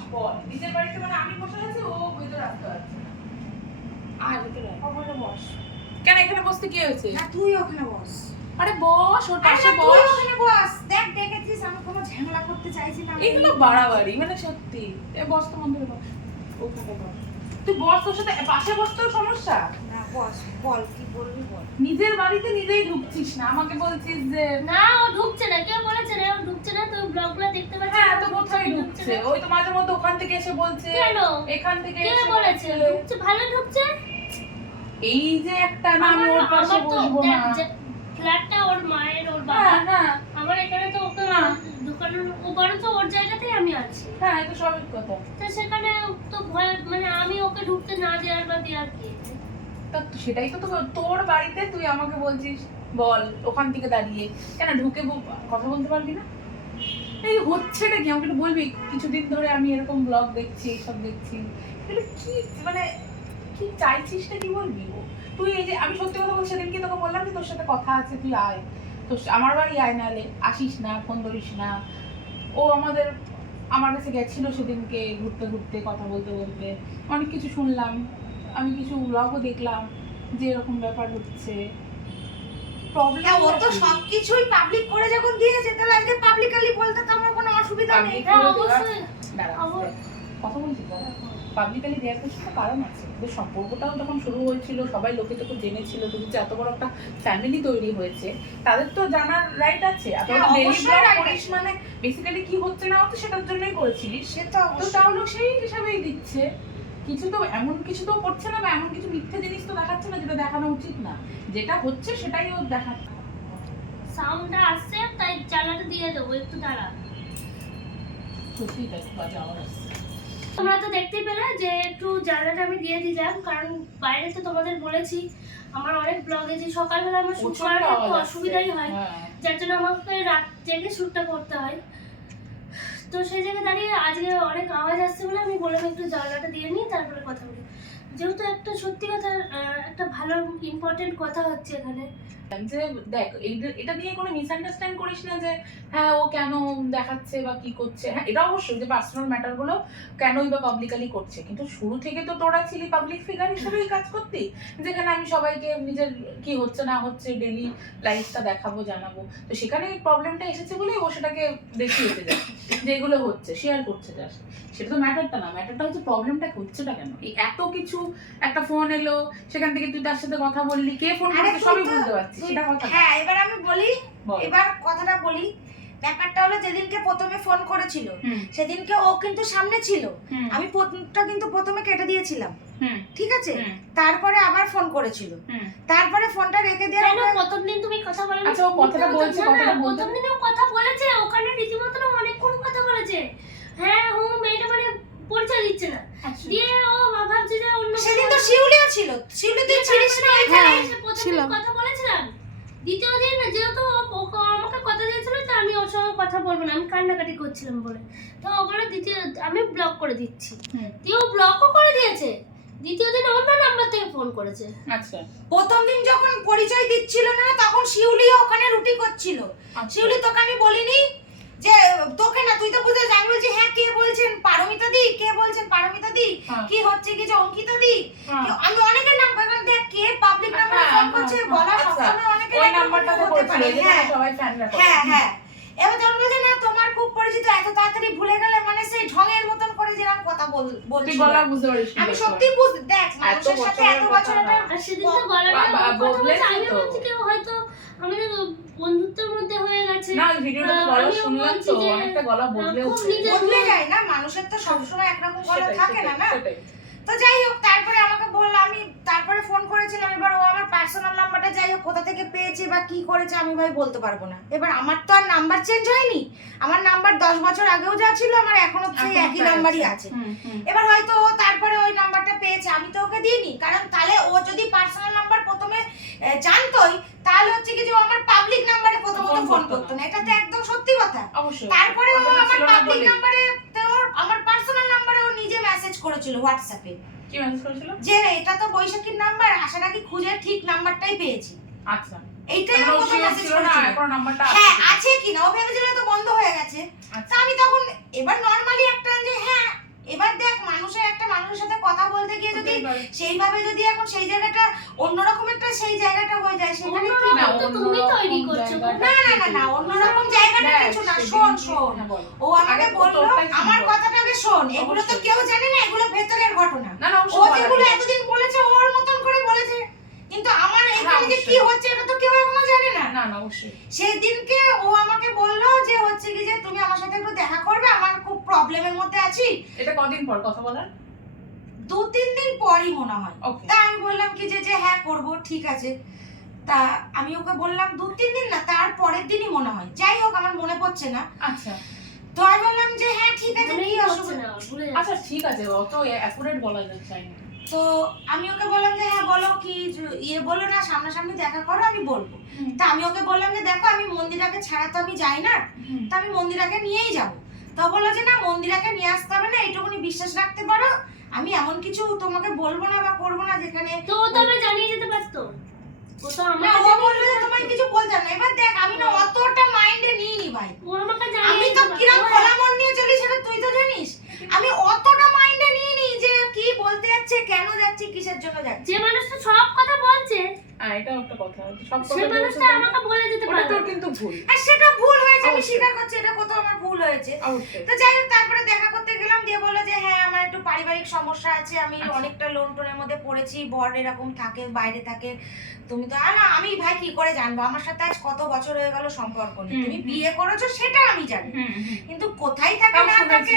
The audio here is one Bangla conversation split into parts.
বস বল। নিজের বাড়িতে মানে আমি বসে আছি ও ভেতরে আসতে পারছে না আয় ভেতরে ওখানে বস। কেন এখানে বসতে কি হয়েছে? না তুই ওখানে বস। আরে বস ওর পাশে বস। ওখানে বস। দেখ দেখেছিস আমি কোনো ঝামেলা করতে চাইছি না এগুলো বাড়াবাড়ি মানে সত্যি। এ বস তো মন্দিরে বস। ওখানে বস। তুই বস তোর সাথে পাশে বস তোর সমস্যা? না বস বল কি বলবি বল। নিজের বাড়িতে নিজেই ঢুকছিস না। আমাকে বলছিস যে না ও ঢুকছে না। কে বলেছে রে ও ঢুকছে না তো ব্লগগুলো দেখতে পাচ্ছি হ্যাঁ তো কোথায় ঢুকছে? ওই তো মাঝে মধ্যে ওখান থেকে এসে বলছে। কেন? এখান থেকে কে বলেছে? ঢুকছে? ভালো ঢুকছে? এই যে একটা না আমি ওর পাশে বসবো না। ফ্ল্যাটটা ওর মায়ের ওর বাবা হ্যাঁ হ্যাঁ। আমার এখানে তো ওকে না। দোকানের ও বড় তো ওর জায়গাতেই আমি আছি। হ্যাঁ এটা স্বাভাবিক কথা। তো সেখানে তো ভয় মানে আমি ওকে ঢুকতে না দেওয়ার বা দেওয়ার কি? তা সেটাই তো তোর বাড়িতে তুই আমাকে বলছিস, বল, ওখান থেকে দাঁড়িয়ে। কেন ঢুকে কথা বলতে পারবি না? এই হচ্ছে নাকি? আমাকে বলবি, কিছুদিন ধরে আমি এরকম ব্লগ দেখছি, এইসব দেখছি। এগুলো কি মানে কি চাইছিস না কি বলবি? তুই এই যে, আমি সত্যি কথা বলছি, সেদিনকে তোকে বললাম যে তোর সাথে কথা আছে, তুই আয়। তো আমার বাড়ি আয় নালে আসিস না, ফোন ধরিস না। ও আমাদের, আমার কাছে গেছিল সেদিনকে ঘুরতে ঘুরতে, কথা বলতে বলতে। অনেক কিছু শুনলাম। আমি কিছু ব্লগও দেখলাম যে এরকম ব্যাপার হচ্ছে। প্রবলেম হ্যাঁ ও তো সবকিছুই পাবলিক করে যখন দিয়েছে তাহলে আজকে পাবলিকালি বলতে তো আমার কোনো অসুবিধা নেই। হ্যাঁ অবশ্যই। কথা বলছি পাবলিকালি দেওয়ার পেছনে কারণ আছে। ওদের সম্পর্কটাও যখন শুরু হয়েছিল সবাই লোকে যখন জেনেছিল যে এত বড় একটা ফ্যামিলি তৈরি হয়েছে তাদের তো জানার রাইট আছে। আর হ্যাঁ, করিস মানে বেসিক্যালি কি হচ্ছে না হচ্ছে সেটার জন্যই করেছিলিস। সে তো তাহলে সেই হিসাবেই দিচ্ছে। কিছু তো এমন কিছু তো করছে না বা এমন কিছু মিথ্যে জিনিস তো দেখাচ্ছে না যেটা দেখানো উচিত না। যেটা হচ্ছে সেটাই ও দেখাচ্ছে সাউন্ডটা আসছে তাই জানাটা দিয়ে দেবো একটু দাঁড়া। সত্যি তাই বাজে আওয়াজ আসছে। তোমরা তো দেখতেই পেলে যে একটু জানাটা আমি দিয়ে দিলাম কারণ বাইরে তো তোমাদের বলেছি আমার অনেক ব্লগে যে সকালবেলা আমার শুট একটু অসুবিধাই হয়। হ্যাঁ। যার জন্য আমাকে রাত জেগে শ্যুটটা করতে হয়। তো সেই জায়গায় দাঁড়িয়ে আজকে অনেক আওয়াজ আসছে বলে আমি বললাম একটু জানলাটা দিয়ে নিই, তারপরে কথা বলি। যেহেতু একটা সত্যি কথা একটা ভালো ইম্পর্টেন্ট কথা হচ্ছে এখানে। যে দেখ এটা নিয়ে কোনো মিসআন্ডারস্ট্যান্ড করিস না যে হ্যাঁ ও কেন দেখাচ্ছে বা কি করছে। হ্যাঁ এটা অবশ্যই যে পার্সোনাল ম্যাটারগুলো কেনই বা পাবলিকালি করছে। কিন্তু শুরু থেকে তো তোরা ছিলি পাবলিক ফিগার হিসেবেই কাজ করতি, যেখানে আমি সবাইকে নিজের কি হচ্ছে না হচ্ছে ডেলি লাইফটা দেখাবো, জানাব। তো সেখানে প্রবলেমটা এসেছে বলেই ও সেটাকে দেখিয়েতে যায় যে এগুলো হচ্ছে শেয়ার করছে যাস সেটা তো ম্যাটারটা না ম্যাটারটা হচ্ছে প্রবলেমটা হচ্ছেটা কেন? এই এত কিছু একটা ফোন এলো সেখান থেকে তুই তার সাথে কথা বললি কে ফোন করছে সবই বুঝতে পারছি সেটা কথা হ্যাঁ এবার আমি বলি এবার কথাটা বলি। ব্যাপারটা হলো যেদিনকে প্রথমে ফোন করেছিল সেদিনকে ও কিন্তু সামনে ছিল। আমি ফোনটা কিন্তু প্রথমে কেটে দিয়েছিলাম। ঠিক আছে? তারপরে আবার ফোন করেছিল। তারপরে ফোনটা রেখে দেওয়ার কেন? প্রথম দিন তুমি কথা বলে আচ্ছা, ও কথাটা বলছে, কথাটা বলতে- প্রথম দিনেও কথা বলেছে ওখানে রীতিমতো অনেকক্ষণ কথা বলেছে। হ্যাঁ ও মেয়েটা মানে পরিচয় দিচ্ছে না। আচ্ছা। দিয়ে ও ভাবছে যে অন্য সেদিন তো শিউলিও ছিল। শিউলি তুই ছিলিস না। এখানে এসে প্রথম দিন কথা বলেছিলাম। দ্বিতীয় দিন যেহেতু আমাকে কথা দিয়েছিল যে আমি ওর সঙ্গে কথা বলব না আমি কান্নাকাটি করছিলাম বলে। তো ও বলে দ্বিতীয় আমি ব্লক করে দিচ্ছি। দিয়ে ও ব্লকও করে দিয়েছে। দ্বিতীয় দিন অন্য নাম্বার থেকে ফোন করেছে। আচ্ছা। প্রথম দিন যখন পরিচয় দিচ্ছিল না তখন শিউলিও ওখানে রুটি করছিল। আচ্ছা। শিউলি তোকে আমি বলিনি যে তোকে না তুই তো বুঝে আমি বলছি হ্যাঁ কে বলছেন? পারমিতা দি? কে বলছেন পারমিতা দি? হ্যাঁ, কি হচ্ছে কি যে অঙ্কিতা দি? হ্যাঁ। আমি অনেকের নাম এখন দেখ কে পাবলিক নাম্বার হ্যাঁ, ফোন হ্যাঁ, করছে বলা আচ্ছা। সবসময় অনেকের নাম্বারটা তো হতে পারে হ্যাঁ। হ্যাঁ হ্যাঁ। এবার তখন বলছে না তোমার খুব পরিচিত এত তাড়াতাড়ি ভুলে গেলে মানে সেই ঢঙের মতন করে যেরকম কথা বল তুই বলছিল গলা বুঝতে পারিস আমি বুঝতে সত্যি বুঝ দেখ মানুষের সাথে এত বছর একটা সেদিন তো গলাটা বলছে। আমি তো। ভাবছি কেউ হয়তো আমাদের বন্ধুত্বের মধ্যে হয়ে গেছে। না ভিডিওটা গলা শুনলাম তো অনেকটা গলা বদলে বদলে যায় না মানুষের তো সবসময় একরকম গলা থাকে না না? তো যাই হোক তারপরে আমাকে বলল আমি তারপরে ফোন করেছিলাম এবার ও আমার পার্সোনাল নাম্বারটা যাই হোক কোথা থেকে পেয়েছে বা কি করেছে আমি ভাই বলতে পারব না। এবার আমার তো আর নাম্বার চেঞ্জ হয়নি। আমার নাম্বার দশ বছর আগেও যা ছিল আমার এখনও সেই একই নাম্বারই আছে। এবার হয়তো ও তারপরে ওই নাম্বারটা পেয়েছে আমি তো ওকে দিইনি। কারণ তাহলে ও যদি পার্সোনাল নাম্বার প্রথমে জানতোই তাহলে হচ্ছে কি যে ও আমার পাবলিক নাম্বারে প্রথমত ফোন ফোন করতো। না। এটা তো একদম সত্যি কথা। তারপরে ও আমার পাবলিক নাম্বারে তো আমার পার্সোনাল নাম্বারে ও নিজে মেসেজ করেছিল হোয়াটসঅ্যাপে কি মেসেজ করেছিল? যে এটা তো বৈশাখীর নাম্বার আশা নাকি খুঁজে ঠিক নাম্বারটাই পেয়েছি। আচ্ছা। এইটাই আমার ও প্রথম মেসেজ করেছিল। এখন নাম্বারটা হ্যাঁ কিনা। আছে কিনা ও ভেবেছিল তো বন্ধ হয়ে গেছে। তা আচ্ছা। আমি তখন এবার নর্মালি একটা যে হ্যাঁ এবার দেখ মানুষের একটা মানুষের সাথে কথা বলতে গিয়ে যদি সেইভাবে যদি এখন সেই জায়গাটা অন্যরকম একটা সেই জায়গাটা হয়ে যায় সেখানে কি না, তুমি তৈরি করছ না না না না অন্যরকম জায়গাটা কিছু না। শোন শোন। ও আমাকে বলল তোরটাই শুনব। আমার শোন এগুলো তো কেউ জানে না এগুলো ভেতরের ঘটনা। না, না, ও যেগুলো এতদিন বলেছে ওর মতন করে বলেছে কিন্তু আমার এখানে যে কি হচ্ছে এটা তো কেউ এখনও জানে না না, না, অবশ্যই। সেদিনকে ও আমাকে বলল যে হচ্ছে কি যে তুমি আমার সাথে একটু দেখা করবে আমার খুব প্রবলেমের মধ্যে আছি এটা কদিন পর কথা বলার? দু তিন দিন পরই মনে হয়. তা আমি বললাম কি যে যে হ্যাঁ করব ঠিক আছে তা আমি ওকে বললাম দু তিন দিন না তার পরের দিনই মনে হয় যাই হোক আমার মনে পড়ছে না আচ্ছা। তো আমি বললাম যে হ্যাঁ ঠিক আছে কি অসুবিধা আচ্ছা, ঠিক আছে, অত accurate বলা যাচ্ছে না। তো আমি ওকে বললাম যে হ্যাঁ বলো কি ইয়ে বলো না সামনাসামনি দেখা করো আমি বলব। তা আমি ওকে বললাম যে দেখো আমি মন্দিরাকে ছাড়া তো আমি যাই না। তা আমি মন্দিরাকে নিয়েই যাব। তো বলল যে না মন্দিরাকে নিয়ে আসতে হবে না এইটুকুনি বিশ্বাস রাখতে পারো। আমি এমন কিছু তোমাকে বলব না বা করব না যেখানে তো ও তো আমায় জানিয়ে যেতে পারতো ও তো না যাচ্ছে কিসের জন্য যাচ্ছি? যে মানুষটা সব কথা বলছে আর এটাও একটা কথা। সব সে কথা মানুষটা আমাকে বলে যেতে পারে তোর কিন্তু ভুল। আর সেটা ভুল হয়েছে আমি স্বীকার করছি এটা কোথাও আমার ভুল হয়েছে। তো যাই হোক তারপরে দেখা করতে দিয়ে বলল যে হ্যাঁ আমার একটু পারিবারিক সমস্যা আছে আমি আচ্ছা। অনেকটা লোন টোনের মধ্যে পড়েছি বর এরকম থাকে বাইরে থাকে। তুমি তো আর না আমি ভাই কি করে জানব? আমার সাথে আজ কত বছর হয়ে গেল সম্পর্ক নেই। তুমি বিয়ে করেছ সেটা আমি জানি। কিন্তু কোথায় থাকে না থাকে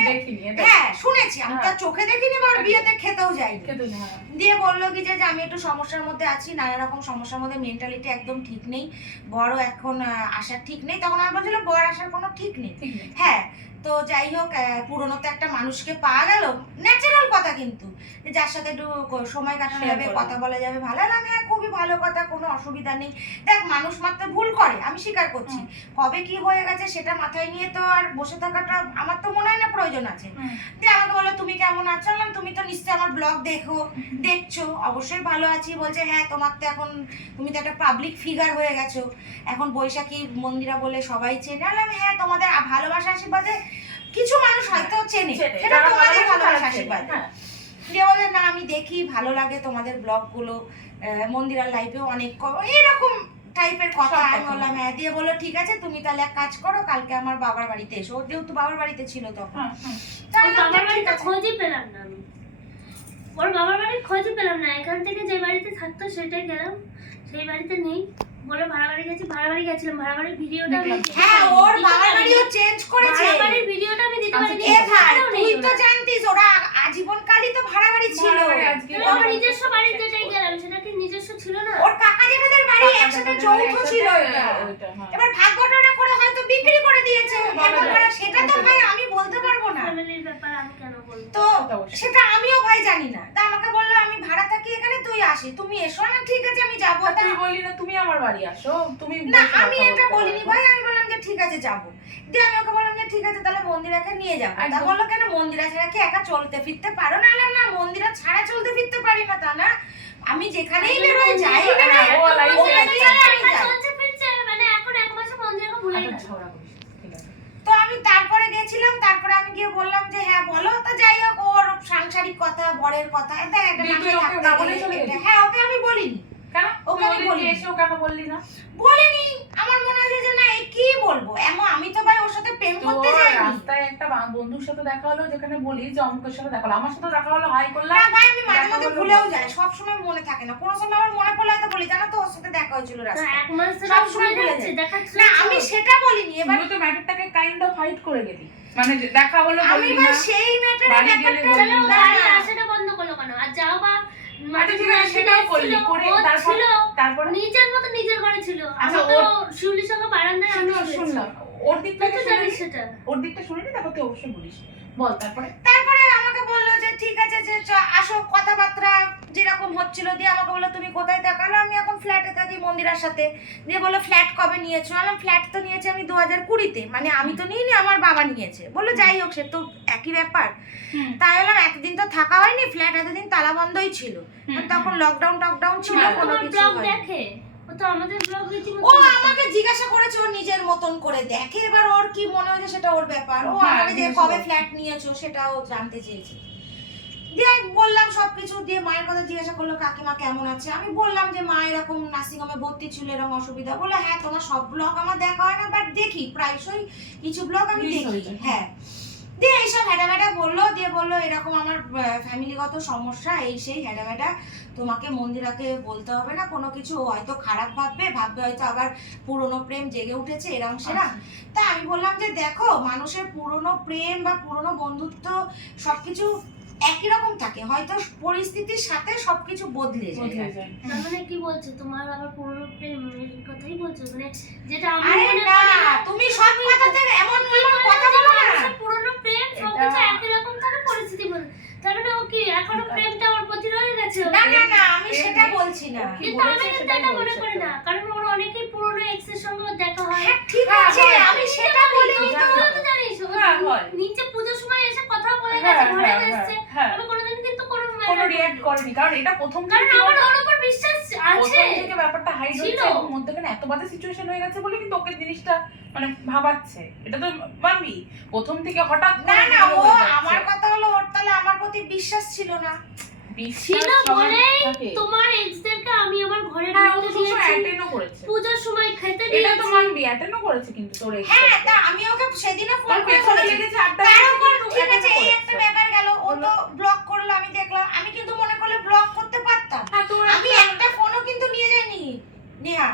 হ্যাঁ শুনেছি। আমি হ্যাঁ। তার চোখে দেখিনি বা বিয়েতে খেতেও যাই হ্যাঁ। দিয়ে বলল কি যে যে আমি একটু সমস্যার মধ্যে আছি নানা রকম সমস্যার মধ্যে মেন্টালিটি একদম ঠিক নেই। বড় এখন আসার ঠিক নেই। তখন আমি বলছিল বর আসার কোনো ঠিক নেই। হ্যাঁ তো যাই হোক পুরনো তো একটা মানুষকে পাওয়া গেল। ন্যাচারাল কথা কিন্তু। যার সাথে একটু সময় কাটানো যাবে কথা বলা যাবে ভালো। হলাম হ্যাঁ খুবই ভালো কথা কোনো অসুবিধা নেই। দেখ মানুষ মাত্র ভুল করে আমি স্বীকার করছি। কবে কি হয়ে গেছে সেটা মাথায় নিয়ে তো আর বসে থাকাটা আমার তো মনে হয় না প্রয়োজন আছে। দিয়ে আমাকে বলল তুমি কেমন আছো? বললাম তুমি তো নিশ্চয়ই আমার ব্লগ দেখো দেখছ। অবশ্যই ভালো আছি। বলছে হ্যাঁ তোমার তো এখন তুমি তো একটা পাবলিক ফিগার হয়ে গেছো। এখন বৈশাখী মন্দিরা বলে সবাই চেনে। হ্যাঁ তোমাদের ভালোবাসা আশীর্বাদে কিছু মানুষ হয়তো চেনে। সেটা তোমাদের ভালোবাসা আশীর্বাদ। ছেড়ে, হ্যাঁ। দিয়ে বলে না আমি দেখি ভালো লাগে তোমাদের ব্লগগুলো। মন্দিরার লাইফেও অনেক এরকম টাইপের কথা আমি বললাম হ্যাঁ দিয়ে বলল ঠিক আছে তুমি তাহলে এক কাজ করো কালকে আমার বাবার বাড়িতে এসো। ওর যেহেতু বাবার বাড়িতে ছিল তখন। হ্যাঁ, হ্যাঁ। বাবার বাড়িতে খোঁজই পেলাম না আমি। ওর বাবার বাড়ির খোঁজই পেলাম না। এখান থেকে যে বাড়িতে থাকতো সেটাই গেলাম। সেই বাড়িতে নেই। বলে ভাড়া বাড়ি গেছি ভাড়া বাড়ি গেছিলাম ভাড়া বাড়ির ভিডিওটা আমি হ্যাঁ ওর বাবার বাড়িও চেঞ্জ করেছে। ভাড়া বাড়ির ভিডিওটা আমি দিতে পারিনি এ ভাই তুই তো জানতিস ওরা আজীবন কালই তো ভাড়া বাড়ি ছিল আমার নিজস্ব বাড়ি যেটাই গেলাম সেটা কি নিজস্ব ছিল না? ওর কাকা জেঠাদের বাড়ি একসাথে যৌথ ছিল এটা ওইটা, হ্যাঁ। এবার ভাগ্যটা করে হয়তো বিক্রি করে দিয়েছে। এখন সেটা তো ভাই আমি বলতে পারব না। ফ্যামিলির ব্যাপার আমি কেন বলব? তো সেটা আমিও ভাই জানি না তা আমাকে বলল আমি ভাড়া থাকি এখানে তুই আসি তুমি এসো। না ঠিক আছে আমি যাব। আর তা তুই বললি না তুমি আমার বাড়ি আসো। তুমি না আমি এটা বলিনি ভাই আমি বললাম যে ঠিক আছে যাব। দিয়ে আমি ওকে বললাম যে ঠিক আছে তাহলে মন্দিরাকে নিয়ে যাব। তা বলল কেন মন্দিরা ছাড়া কি একা চলতে ফিরতে পারো? না না না মন্দিরা ছাড়া চলতে ফিরতে পারি না তা না। আমি যেখানেই বেরোই যাই আমি ফিরছে, মানে এখন এক মাসে মন্দিরকে না, তারপরে গেছিলাম তারপরে আমি গিয়ে বললাম যে হ্যাঁ বলো। তা যাই হোক ওর সাংসারিক কথা বরের কথা একটা মাথায় থাকতে এটা- গেলি? হ্যাঁ ওকে আমি বলিনি। কেন? ওকে আমি বলিনি। এসেও কেন বললি না? বলিনি। আমার মনে হয়েছে যে না কি বলব? এমন আমি তো ভাই ওর সাথে প্রেম করতে তোর রাস্তায় একটা বন্ধুর সাথে দেখা হলো যেখানে বলি যে অমুকের সাথে দেখা হলো। আমার সাথে দেখা হলো হাই করলাম না ভাই আমি মাঝে মাঝে ভুলেও যাই সব সময় মনে থাকে না। কোনো সময় আমার মনে পড়লে হয়তো বলি জানো তো ওর সাথে দেখা হয়েছিল তো রাস্তায়। এক মাস সব সময় ভুলে ভুলে যাই। না আমি সেটা বলিনি। এবার তো কাইন্ড অফ হাইট করে গেলি মানে দেখা হলো আমি সেই গেলে ব্যাপারটা বাড়ি আসাটা বন্ধ করল কেন? আর যাও বা আচ্ছা, ঠিক আছে, সেটাও করলি, করে ও তারপর- তারপরে? নিজের মতো নিজের ঘরে ছিল। আচ্ছা, তো শিউলির সঙ্গে বারান্দায় আমি শুনলাম। ওর দিক তো জানিস সেটা। ওর দিকটা শুনিনি তারপর তুই অবশ্যই বলিস। বল তারপরে? তারপরে আমাকে বলল যে ঠিক আছে যে আসো কথাবার্তা হচ্ছিল দিয়ে আমাকে বলল তুমি কোথায়? থাকালো আমি এখন ফ্ল্যাটে থাকি মন্দিরার সাথে। দিয়ে বলল ফ্ল্যাট কবে নিয়েছো? আমি ফ্ল্যাট তো নিয়েছি আমি দু হাজার কুড়িতে। মানে আমি তো নিইনি আমার বাবা নিয়েছে। বলল যাই হোক সে তো একই ব্যাপার। তাই বললাম একদিন তো থাকা হয়নি ফ্ল্যাট এতদিন তালা বন্ধই ছিল। তখন লকডাউন টকডাউন ছিল কোনো কিছু দেখে? ও আমাকে জিজ্ঞাসা করেছে ওর নিজের মতন করে দেখে। এবার ওর কি মনে হয়েছে সেটা ওর ব্যাপার। ও হ্যাঁ, আমাকে যে কবে ফ্ল্যাট নিয়েছো সেটাও জানতে চেয়েছে। দিয়ে বললাম সবকিছু দিয়ে মায়ের কথা জিজ্ঞাসা করল কাকিমা কেমন আছে? আমি বললাম যে মা এরকম নার্সিং হোমে ভর্তি ছিল এরকম অসুবিধা। বলে হ্যাঁ তোমার সব ব্লগ আমার দেখা হয় না বাট দেখি প্রায়শই কিছু ব্লগ আমি দেখি। হ্যাঁ দিয়ে এইসব হ্যাডাভ্যাডা বলল দিয়ে বলল এরকম আমার ফ্যামিলিগত সমস্যা এই সেই হ্যাডা ভ্যাডা তোমাকে মন্দিরাকে বলতে হবে না কোনো কিছু হয়তো খারাপ ভাববে ভাববে হয়তো আবার পুরনো প্রেম জেগে উঠেছে এরম সেরা তা আমি বললাম যে দেখো মানুষের পুরনো প্রেম বা পুরনো বন্ধুত্ব সবকিছু একই রকম থাকে। হয়তো পরিস্থিতির সাথে সবকিছু বদলে যায়। তার মানে কি বলছো? তোমার আবার পুরনো প্রেমের কথাই বলছো? মানে যেটা আমি মনে না তুমি সব কথাতে এমন কথা বলো না। পুরনো প্রেম সব এটা- কিছু একই রকম থাকে পরিস্থিতি বলে তার মানে ও কি এখনও প্রেমটা ওর প্রতি রয়ে গেছে? না না না আমি সেটা বলছি না। কিন্তু আমি বলেছে কিন্তু এটা মনে করি না। কারণ ওর অনেকেই পুরনো এক্সের সঙ্গে দেখা হয়। হ্যাঁ ঠিক হ্যাঁ, আছে আমি সেটা বলিনি তো জানিস হ্যাঁ, নিচে পুজোর সময় এসে কথা বলে হ্যাঁ, গেছে ঘরে হ্যাঁ, এসেছে। হ্যাঁ। আমি কোনোদিন কিন্তু কোনো কোনো matter করেনি কারণ এটা প্রথম কারণ আমার ওর উপর বিশ্বাস আছে। থেকে ব্যাপারটা হাইড হচ্ছে এবং মধ্যখানে এত বাজে সিচুয়েশন হয়ে গেছে বলে কিন্তু ওকে জিনিসটা মানে ভাবাচ্ছে। এটা তো মানবি প্রথম থেকে হঠাৎ না না ও আমার কথা হলো ওর তাহলে আমার প্রতি বিশ্বাস ছিল না। ছিল সবার তোমার এক্সদেরকে আমি আমার ঘরে হ্যাঁ দিয়েছি। অ্যাটেন্ডও সময় খেতে এটা তো দিয়েছি। করেছে কিন্তু তোর হ্যাঁ তা আমি ওকে সেদিনও ফোন করে বলেছি তার উপর ঠিক আছে এই একটা ব্যাপার গেল। ও তো ব্লক করল আমি দেখলাম আমি কিন্তু মনে করলে ব্লক করতে পারতাম হ্যাঁ, তোর আমি একটা- একটা ফোনও কিন্তু নিয়ে যাইনি নেহা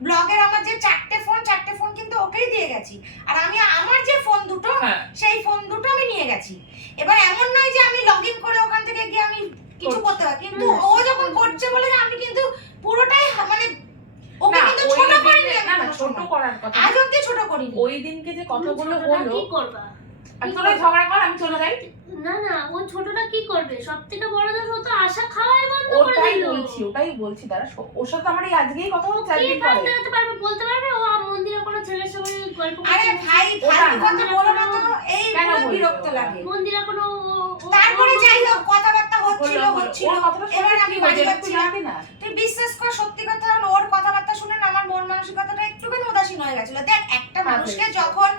ব্লগের আমার যে চারটে ফোন চারটে ফোন কিন্তু ওকেই দিয়ে গেছি আর আমি আমার যে ফোন দুটো হ্যাঁ, সেই ফোন দুটো আমি নিয়ে গেছি এবার এমন নয় যে আমি লগ ইন করে ওখান থেকে গিয়ে আমি কিছু করছি। করতে পারি কিন্তু হুম, ও যখন করছে বলে যে আমি কিন্তু পুরোটাই হা- মানে ওকে না, কিন্তু ওই ছোট দিনকে- করিনি আমি না, না, কোনো ছোট সময়। করার কথা না। আজ অব্দি ছোট করিনি ওই দিনকে যে কথাগুলো ছোটটা হলো কি করবা আর তোরা ঝগড়া কর আমি চলে যাই না না ও ছোটটা কি করবে সব থেকে বড় কথা ও তো আশা খাওয়াই বন্ধ করে ওটাই দিল বলছি ওটাই বলছি দাদা শো- ওর সাথে আমার এই আজকেই কথা পরে দেখাতে পারবে বলতে পারবে ও মন্দিরে কোনো ছেলের সঙ্গে গল্প আরে ভাই ভাই। কথা বলো না তো এই বিরক্ত লাগে মন্দিরে কোনো তারপরে যাই হোক কথাবার্তা হচ্ছিল। হচ্ছিল এবার আমি? বাড়ি যাচ্ছিলাম? তুই বিশ্বাস কর সত্যি কথা হলো ওর কথাবার্তা মন মানসিকতাটা একটুখানি উদাসীন হয়ে গেছিল। দেখ একটা হ্যাঁ, মানুষকে যখন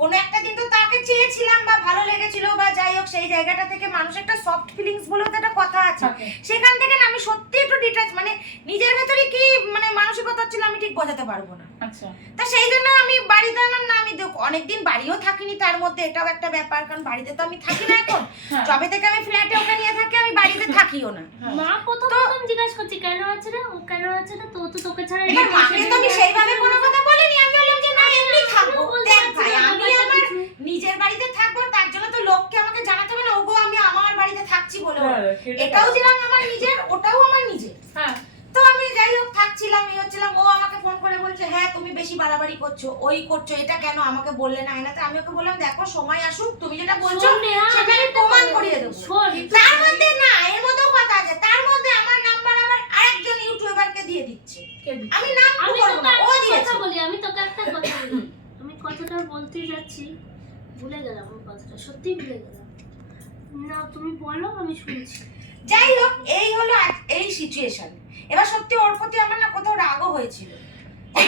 কোনো একটা দিন তো তাকে চেয়েছিলাম বা ভালো লেগেছিল বা যাই হোক সেই জায়গাটা থেকে মানুষ একটা সফট ফিলিংস বলে তো একটা কথা আছে। সেখান থেকে না আমি সত্যি একটু ডিটাচ মানে নিজের ভেতরে কি মানে মানসিকতা ছিল আমি ঠিক বোঝাতে পারব না। তা সেই জন্য আমি বাড়িতে এলাম না আমি অনেকদিন বাড়িও থাকিনি তার মধ্যে এটাও একটা ব্যাপার কারণ বাড়িতে তো আমি থাকি না এখন। হ্যাঁ, যবে থেকে আমি ফ্ল্যাটে ওকে নিয়ে থাকি আমি বাড়িতে থাকিও না। হ্যাঁ। মা প্রথম প্রথম জিজ্ঞাসা করছে কেন আছে না ও কেন আছে না তো তো তোকে ছাড়া এবার মাকে তো আমি সেইভাবে কোনো? কথা বলিনি আমি বললাম যে না এমনি থাকব। দেখ ভাই আমি আমার নিজের বাড়িতে থাকব তার জন্য তো লোককে আমাকে জানাতে হবে না ওগো আমি আমার বাড়িতে থাকছি বলে হ্যাঁ, এটাও যেরকম আমার নিজের ওটাও আমার নিজের। হ্যাঁ, তো আমি যাই হোক থাকছিলাম এই হচ্ছিলাম। ও আমাকে ফোন করে বলছে হ্যাঁ তুমি বেশি বাড়াবাড়ি করছ ওই করছ এটা কেন আমাকে বললে না? এনাতে আমি ওকে বললাম দেখো সময় আসুক তুমি যেটা বলছো সেটা আমি প্রমাণ করিয়ে দেবো। তার মধ্যে না এর মধ্যেও কথা আছে তার মধ্যে আমার নাম্বার আবার আরেকজন ইউটিউবারকে দিয়ে দিচ্ছে। আমি নাম আমি করব না ও দিয়েছে। কথা বলি আমি তোকে একটা কথা বলি। আমি কথাটা বলতে যাচ্ছি ভুলে গেলাম আমি কথাটা সত্যি ভুলে গেলাম। না তুমি বলো আমি শুনছি। যাই হোক এই হলো আজ- এই সিচুয়েশন এবার সত্যি ওর প্রতি আমার না কোথাও রাগও হয়েছিল।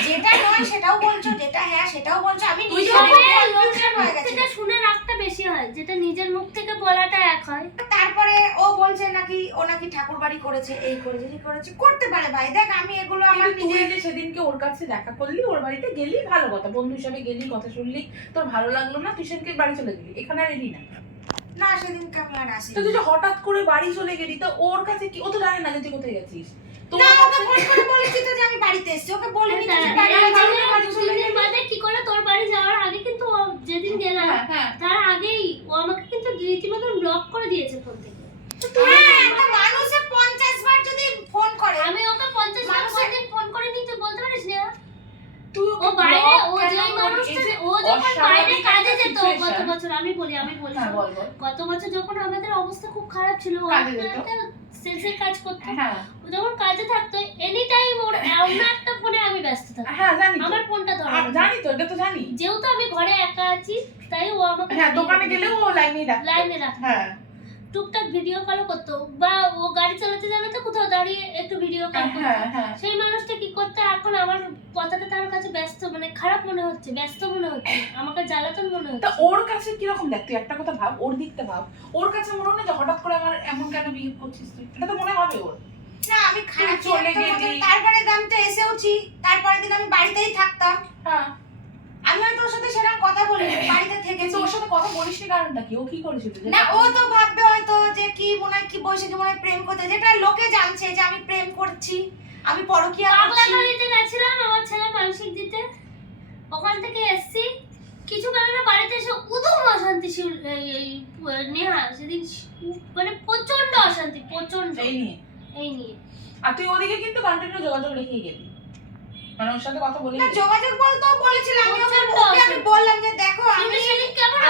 যেটা নয় সেটাও বলছো যেটা হ্যাঁ সেটাও বলছো আমি শুনে রাগটা বেশি হয় যেটা নিজের মুখ থেকে বলাটা এক হয়। তারপরে ও বলছে নাকি ও নাকি ঠাকুর বাড়ি করেছে এই করেছে এই করেছে করতে পারে ভাই। দেখ আমি এগুলো আমার নিজের যে সেদিনকে ওর কাছে দেখা করলি ওর বাড়িতে গেলি ভালো কথা। বন্ধু হিসাবে গেলি কথা শুনলি তোর ভালো লাগল না তুই সেদিনকে বাড়ি চলে গেলি। এখানে আর এলি না। না সেদিনকে আমি আর আসি তো তুই যে হঠাৎ করে বাড়ি চলে গেলি তো ওর কাছে কি ও তো জানে না যে তুই কোথায় গেছিস। না ওকে ফোন করে বলেছি তো যে আমি বাড়িতে এসেছি। ওকে বলিনি যে বাড়ি তার বাড়ি চলে তিন দিন কি করে তোর বাড়ি যাওয়ার আগে কিন্তু যেদিন গেলাম হ্যাঁ। হ্যাঁ তার আগেই ও আমাকে কিন্তু রীতিমতন ব্লক করে দিয়েছে ফোন থেকে। হ্যাঁ মানুষে পঞ্চাশ বার যদি ফোন করে আমি ওকে পঞ্চাশ বার ফোন করে নি তুই বলতে পারিস না? ও বাইরে? ও মানুষটা ও যখন বাইরে কাজে যেত গত বছর আমি বলি আমি বলি হ্যাঁ গত বছর যখন আমাদের অবস্থা খুব খারাপ ছিল কাজে সেলসের করতো। হ্যাঁ। ও যখন কাজে থাকতো এনি টাইম ওর অন্য একটা ফোনে আমি ব্যস্ত থাকতাম। হ্যাঁ জানি আমার ফোনটা আ- জানি তো এটা তো জানি। যেহেতু আমি ঘরে একা আছি তাই ও আমাকে হ্যাঁ দোকানে গেলেও ও লাইনেই রাখতো। লাইনে রাখে হ্যাঁ। টুকটাক ভিডিও কলও করতো বা ও গাড়ি চালাতে চালাতে কোথাও দাঁড়িয়ে একটু ভিডিও কল করতো। হ্যাঁ হ্যাঁ। সেই মানুষটা কি করতে এখন আমার কথাটা তার কাছে ব্যস্ত মানে খারাপ মনে হচ্ছে ব্যস্ত মনে হচ্ছে আমাকে জ্বালাতন মনে হচ্ছে। তা ওর কাছে কীরকম দেখ তুই একটা কথা ভাব ওর দিকটা ভাব। ওর কাছে মনে হয় না যে হঠাৎ করে আমার এমন কেন বিহেভ করছিস তুই? এটা তো মনে হবে ওর। না আমি খারাপ চলে গেলি। তারপরে আমি তো এসেওছি তারপরের দিন আমি বাড়িতেই থাকতাম। হ্যাঁ। আমি হয়তো ওর সাথে সেরকম কথা বলিনি বাড়িতে থেকে কিন্তু ওর সাথে কথা বলিস বলিসনি কারণটা কি? ও কি করেছিল? না ও তো ভাববে হয়তো যে কি মনে হয় কি বৈশাখী মনে হয় প্রেম করতে যেটা লোকে জানছে যে আমি প্রেম করছি। আমি পরকিয়া পাগলা করছি গেছিলাম আমার ছেলে মানসিক দিতে। ওখান থেকে এসছি। কিছু কারণে বাড়িতে এসে উদম অশান্তি নেহা সেদিন মানে প্রচণ্ড অশান্তি প্রচণ্ড এই নিয়ে? এই নিয়ে। আর তুই ওদিকে কিন্তু কন্টিনিউ যোগাযোগ রেখেই গেলি। মানে ওর সাথে কথা বলি না যোগাযোগ বলতেও বলেছিলাম আমি ওকে আমি বললাম যে দেখো আমি সেদিন কেমন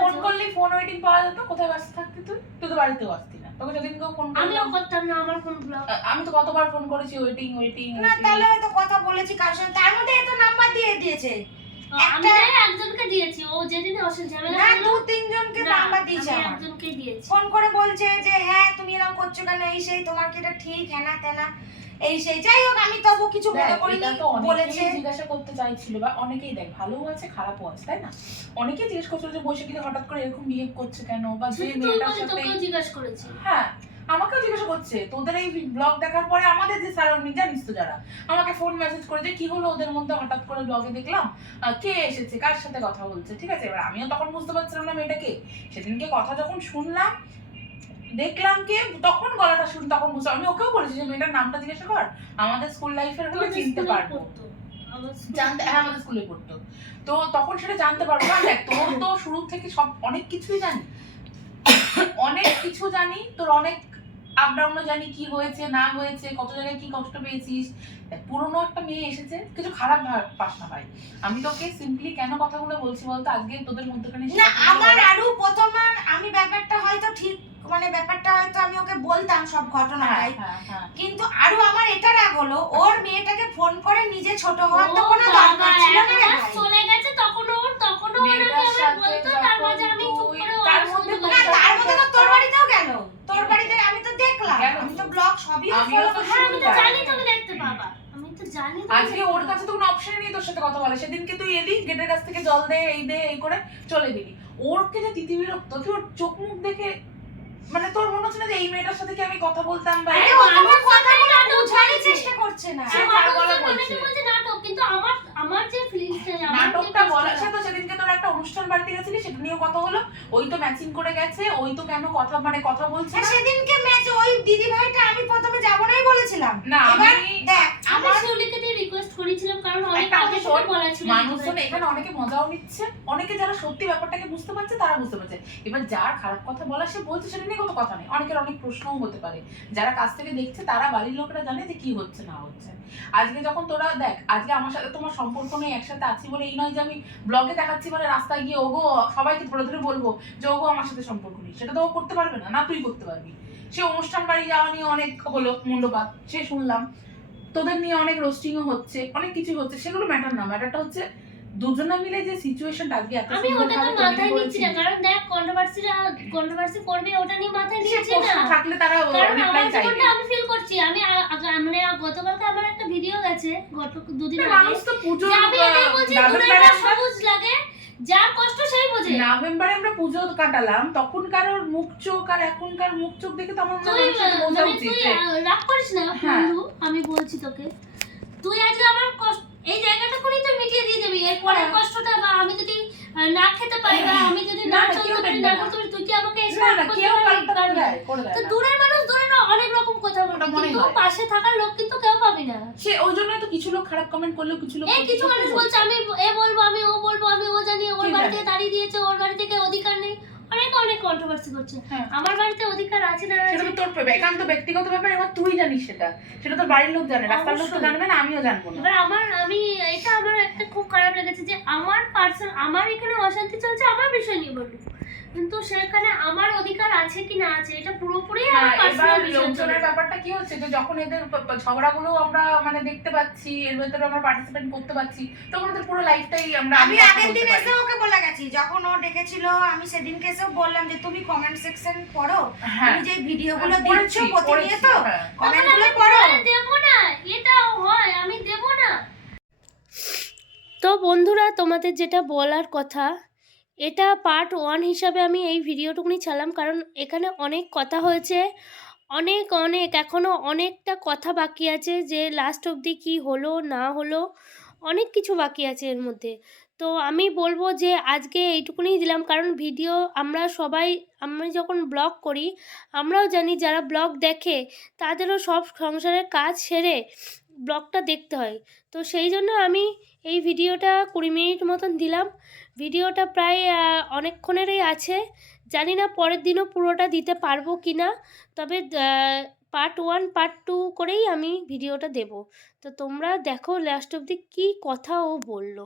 ফোন? করলি ফোন ওয়েটিং পাওয়া যেত কোথায় ব্যস্ত থাকতি তুই? তুই তো বাড়িতেও আসতি তোকে যদি কেউ ফোন আমিও করতাম না আমার ফোন ব্লক আমি তো কতবার ফোন করেছি ওয়েটিং ওয়েটিং না তাহলে হয়তো কথা বলেছি কার সাথে তার মধ্যে এত নাম্বার দিয়ে দিয়েছে। একটা- একজনকে দিয়েছি। ও যেদিন অশান্তি ঝামেলা না দু তিনজনকে না, নাম্বার দিয়েছে একজনকে দিয়েছি। ফোন করে বলছে যে হ্যাঁ তুমি এরকম করছ কেন? এই সেই তোমার কি এটা ঠিক? হ্যাঁ তেনা এই সেই। যাই হোক আমি তবু কিছু মনে করিনি বলেছে। জিজ্ঞাসা করতে চাইছিল বা অনেকেই দেখ ভালোও আছে খারাপও আছে তাই না? অনেকেই জিজ্ঞেস করছিল যে বৈশাখীতে হঠাৎ করে এরকম বিহেভ করছে কেন? বা যে মেয়েটার সাথে তোকেও জিজ্ঞাসা করেছি। হ্যাঁ আমাকেও জিজ্ঞাসা করছে তোদের এই ব্লগ দেখার পরে আমাদের যে সারাউন্ডিং জানিস তো যারা? আমাকে ফোন মেসেজ করে যে কি হলো ওদের মধ্যে? হঠাৎ করে ব্লগে দেখলাম কে এসেছে? কার সাথে কথা বলছে? ঠিক আছে? এবার আমিও তখন বুঝতে পারছিলাম না মেয়েটাকে। সেদিনকে কথা যখন শুনলাম দেখলাম কে তখন গলাটা শুন তখন বুঝতে আমি ওকেও বলেছি যে মেয়েটার নামটা জিজ্ঞাসা কর আমাদের স্কুল লাইফের হলে চিনতে পারব। জানতে হ্যাঁ আমাদের স্কুলে পড়তো। তো তখন সেটা জানতে পারব। না দেখ তোর তো শুরু থেকে সব অনেক কিছুই জানি। অনেক কিছু জানি তোর অনেক আপ ডাউনও জানি কি হয়েছে না হয়েছে কত জায়গায় কি কষ্ট পেয়েছিস। পুরনো একটা মেয়ে এসেছে কিছু খারাপ পাস না ভাই। আমি তোকে সিম্পলি কেন কথাগুলো বলছি বলতো? আজকে তোদের মধ্যখানে না আমার আরও প্রথমবার আমি ব্যাপারটা হয়তো ঠিক মানে ব্যাপারটা হয়তো আমি ওকে বলতাম সব হ্যাঁ ঘটনাটাই হ্যাঁ হ্যাঁ। কিন্তু আরও আমার এটা রাগ হলো ওর মেয়েটাকে ফোন করে নিজে ছোট হওয়ার তো কোনো দরকার ছিল না চলে গেছে তখনও ওর ওনাকে মেয়েটার বলতো তার মাঝে আমি চুপ যখন করে তুই- ওর তার শুনতে মধ্যে না বসতাম। তার মধ্যে তো তোর বাড়িতেও গেল তোর বাড়িতে আমি তো দেখলাম আমি তো তো। ব্লগ সবই আমিও তো হ্যাঁ আমি তো জানি তুমি দেখতে পাবা। আমি তো জানি আজকে ওর কাছে তো কোনো অপশন নেই তোর সাথে কথা বলে সেদিনকে তুই এলি গেটের কাছ থেকে জল দে এই দে এই করে চলে গেলি। ওরকে যে তিতি বিরক্ত তুই ওর চোখ মুখ দেখে? মানে তোর মনে হচ্ছে না যে এই মেয়েটার সাথে কি আমি কথা বলতাম বা। চেষ্টা করছে না। সে বলছে কিন্তু আমার আমার যে ফিলিংসটা নাটকটা বলার সাথে সেদিনকে তোর একটা অনুষ্ঠান বাড়িতে গেছিলি সেটা নিয়েও কথা হলো। ওই তো ম্যাচিং করে গেছে ওই তো কেন কথা মানে কথা বলছে হ্যাঁ, না? সেদিনকে ম্যাচ ওই দিদি ভাইটা আমি প্রথমে যাব নাই বলেছিলাম। না এবার আমি দেখ আমার শিউলিকে দিয়ে রিকোয়েস্ট করেছিলাম কারণ অনেক আগে শোন, বলা ছিল মানুষজন এখানে অনেকে মজাও নিচ্ছে অনেকে যারা সত্যি ব্যাপারটাকে বুঝতে পারছে তারা বুঝতে পারছে। এবার যার খারাপ কথা বলা সে বলছে সেটা নিয়ে কোনো কথা নেই। অনেকের অনেক প্রশ্নও হতে পারে। যারা কাছ থেকে দেখছে তারা বাড়ির লোকেরা জানে যে কি হচ্ছে না হচ্ছে। আজকে যখন তোরা দেখ আজকে আমার সাথে তোমার সম্পর্ক নেই একসাথে আছি বলে এই নয় যে আমি ব্লগে দেখাচ্ছি মানে রাস্তায় গিয়ে ওগো সবাইকে ধরে ধরে বলব যে ওগো আমার সাথে সম্পর্ক নেই। সেটা তো ও করতে পারবে না না তুই করতে পারবি। সে অনুষ্ঠান বাড়ি যাওয়া নিয়ে অনেক হলো মুন্ডপাত সে শুনলাম। তোদের নিয়ে অনেক রোস্টিংও হচ্ছে অনেক কিছু হচ্ছে সেগুলো ম্যাটার না। ম্যাটারটা হচ্ছে দুজনে মিলে যে সিচুয়েশনটা আজকে এত আমি ওটা তো মাথায় নিচ্ছি না কারণ দেখ কন্ট্রোভার্সিরা কন্ট্রোভার্সি করবে ওটা নিয়ে মাথায় নিচ্ছি না। থাকলে তারা রিপ্লাই চাইবে। আমি ফিল করছি। আমি মানে গতকালকে আমার একটা ভিডিও গেছে গত দুদিন আগে। মানুষ তো পুজো আমি এটাই বলছি সবুজ লাগে যার কষ্ট সেই বোঝে নভেম্বরে আমরা পুজো কাটালাম তখনকার ওর মুখ চোখ আর এখনকার মুখ চোখ দেখে তো আমার মনে হয় বোঝা মানে উচিত রাগ করিস না হ্যাঁ। বন্ধু আমি বলছি তোকে তুই আজকে আমার কষ্ট এই জায়গাটা করেই তুই মিটিয়ে দিয়ে দিবি এর পরের হ্যাঁ। কষ্টটা বা আমি যদি না খেতে পারি বা আমি যদি না, চলতে পারি না না। করতে পারি তুই কি আমাকে এসে? করে তো দূরের মানুষ দূরে অনেক রকম কথা বলবে কিন্তু পাশে থাকার লোক কিন্তু কেউ পাবি না। সে ওই জন্য তো কিছু লোক খারাপ কমেন্ট করলেও কিছু লোক এই কিছু মানুষ বলছে। আমি এ বলব আমি ও বলব আমি ও জানি ওর কে বাড়ি জানে? থেকে তাড়িয়ে দিয়েছে ওর বাড়ি থেকে অধিকার নেই। অনেক অনেক কন্ট্রোভার্সি করছে। হ্যাঁ। আমার বাড়িতে অধিকার আছে না সেটা তো তোর একান্ত ব্যক্তিগত ব্যাপার এবার তুই জানিস সেটা। সেটা তোর বাড়ির লোক জানে রাস্তার লোক তো জানবে না আমিও জানব না। এবার আমার আমি এটা একটা খুব খারাপ লেগেছে যে আমার পার্সন আমার এখানে অশান্তি চলছে আমার বিষয় নিয়ে বলল কিন্তু সেখানে আমার অধিকার আছে কি না আছে এটা পুরোপুরি আমার পার্সোনাল লোকজনের ব্যাপারটা কি হচ্ছে? যে যখন এদের ঝগড়াগুলো আমরা মানে দেখতে পাচ্ছি এর ভেতরে আমরা পার্টিসিপেট করতে পারছি তখন ওদের পুরো লাইফটাই আমরা আমি আগের দিন এসে ওকে বলে গেছি যখন ও ডেকেছিল আমি সেদিনকে এসেও বললাম যে তুমি কমেন্ট সেকশন পড়ো হ্যাঁ। তুমি যে ভিডিওগুলো দিচ্ছ প্রতিনিয়ত হ্যাঁ। কমেন্টগুলো পড়ো। দেবো না এটাও হয় আমি দেবো না। তো বন্ধুরা, তোমাদের যেটা বলার কথা, এটা পার্ট ওয়ান হিসাবে আমি এই ভিডিওটুকুনি ছাড়লাম। কারণ এখানে অনেক কথা হয়েছে, অনেক অনেক এখনও অনেকটা কথা বাকি আছে যে লাস্ট অবধি কী হলো, না হলো, অনেক কিছু বাকি আছে এর মধ্যে। তো আমি বলব যে আজকে এইটুকুনি দিলাম। কারণ ভিডিও আমরা সবাই, আমি যখন ব্লগ করি, আমরাও জানি যারা ব্লগ দেখে, তাদেরও সব সংসারের কাজ সেরে ব্লগটা দেখতে হয়। তো সেই জন্য আমি এই ভিডিওটা কুড়ি মিনিট মতন দিলাম। ভিডিওটা প্রায় অনেকক্ষণেরই আছে। জানি না পরের দিনও পুরোটা দিতে পারব কি না তবে পার্ট ওয়ান পার্ট টু করেই আমি ভিডিওটা দেব। তো তোমরা দেখো লাস্ট অবধি কী কথা ও বলল।